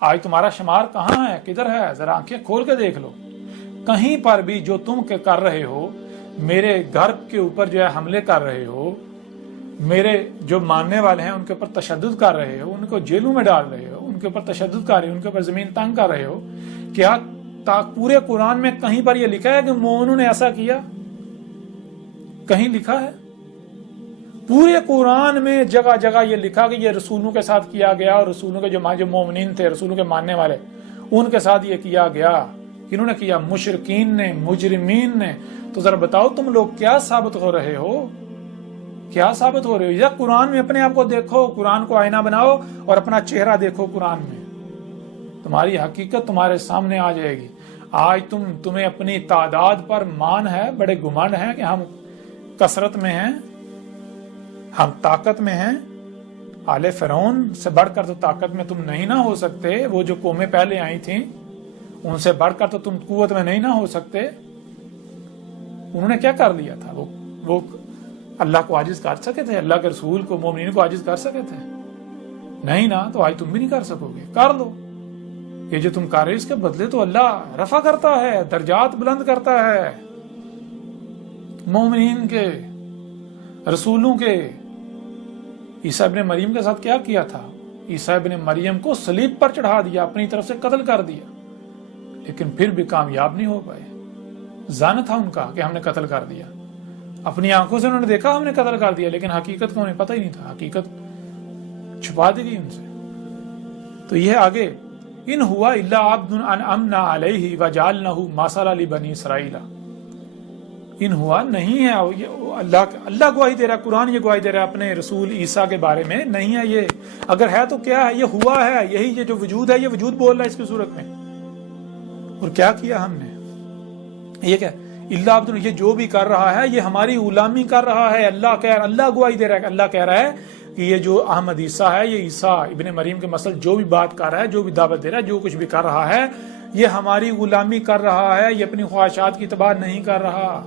آج تمہارا شمار کہاں ہے، کدھر ہے؟ ذرا آنکھیں کھول کے دیکھ لو. کہیں پر بھی جو تم کر رہے ہو، میرے گھر کے اوپر جو ہے حملے کر رہے ہو، میرے جو ماننے والے ہیں ان کے اوپر تشدد کر رہے ہو، ان کو جیلوں میں ڈال رہے ہو، ان کے اوپر تشدد کر رہے ہو، ان کے اوپر زمین تنگ کر رہے ہو، کیا پورے قرآن میں کہیں پر یہ لکھا ہے کہ مومنوں نے ایسا کیا؟ کہیں لکھا ہے؟ پورے قرآن میں جگہ جگہ یہ لکھا کہ یہ رسولوں کے ساتھ کیا گیا، اور رسولوں کے جو مومنین تھے، رسولوں کے ماننے والے، ان کے ساتھ یہ کیا گیا. کنہوں نے کیا؟ مشرکین نے، مجرمین نے. تو ذرا بتاؤ تم لوگ کیا ثابت ہو رہے ہو؟ کیا ثابت ہو رہے ہو؟ یا قرآن میں اپنے آپ کو دیکھو، قرآن کو آئینہ بناؤ اور اپنا چہرہ دیکھو قرآن میں، تمہاری حقیقت تمہارے سامنے آ جائے گی. آج تمہیں اپنی تعداد پر مان ہے، بڑے گھمنڈ ہیں کہ ہم کثرت میں ہیں، ہم طاقت میں ہیں. آل فرعون سے بڑھ کر تو طاقت میں تم نہیں نہ ہو سکتے. وہ جو قومیں پہلے آئی تھیں ان سے بڑھ کر تو تم قوت میں نہیں نہ ہو سکتے. انہوں نے کیا کر لیا تھا؟ وہ اللہ کو عاجز کر سکے تھے؟ اللہ کے رسول کو، مومنین کو عاجز کر سکے تھے؟ نہیں نا. تو آج تم بھی نہیں کر سکو گے. کر لو. یہ جو تم کر رہے اس کے بدلے تو اللہ رفع کرتا ہے، درجات بلند کرتا ہے مومنین کے، رسولوں کے. عیسیٰ ابن مریم کے ساتھ کیا کیا تھا؟ عیسیٰ ابن مریم کو صلیب پر چڑھا دیا، اپنی طرف سے قتل کر دیا، لیکن پھر بھی کامیاب نہیں ہو پائے. ظن تھا ان کا کہ ہم نے قتل کر دیا، اپنی آنکھوں سے انہوں نے دیکھا ہم نے قتل کر دیا، لیکن حقیقت کو انہیں پتہ ہی نہیں تھا، حقیقت چھپا دی گئی ان سے. تو یہ آگے ان ہوا الا عبد انعمنا علیہ وجعلنہ مثلا لبنی اسرائیل. ان ہوا نہیں ہے. اللہ گواہی دے رہا ہے، قرآن یہ گواہی دے رہا ہے اپنے رسول عیسیٰ کے بارے میں. نہیں ہے یہ. اگر ہے تو کیا ہے؟ یہ ہوا ہے. یہی یہ جو وجود ہے، یہ وجود بول رہا ہے اس کی صورت میں. اور کیا کیا ہم نے؟ یہ کیا اللہ عبد، یہ جو بھی کر رہا ہے یہ ہماری غلامی کر رہا ہے. اللہ گواہی دے رہا ہے، اللہ کہہ رہا ہے کہ یہ جو احمد عیسیٰ ہے، یہ عیسیٰ ابن مریم کے مسئلہ جو بھی بات کر رہا ہے، جو بھی دعوت دے رہا ہے، جو کچھ بھی کر رہا ہے، یہ ہماری غلامی کر رہا ہے. یہ اپنی خواہشات کی اتباع نہیں کر رہا.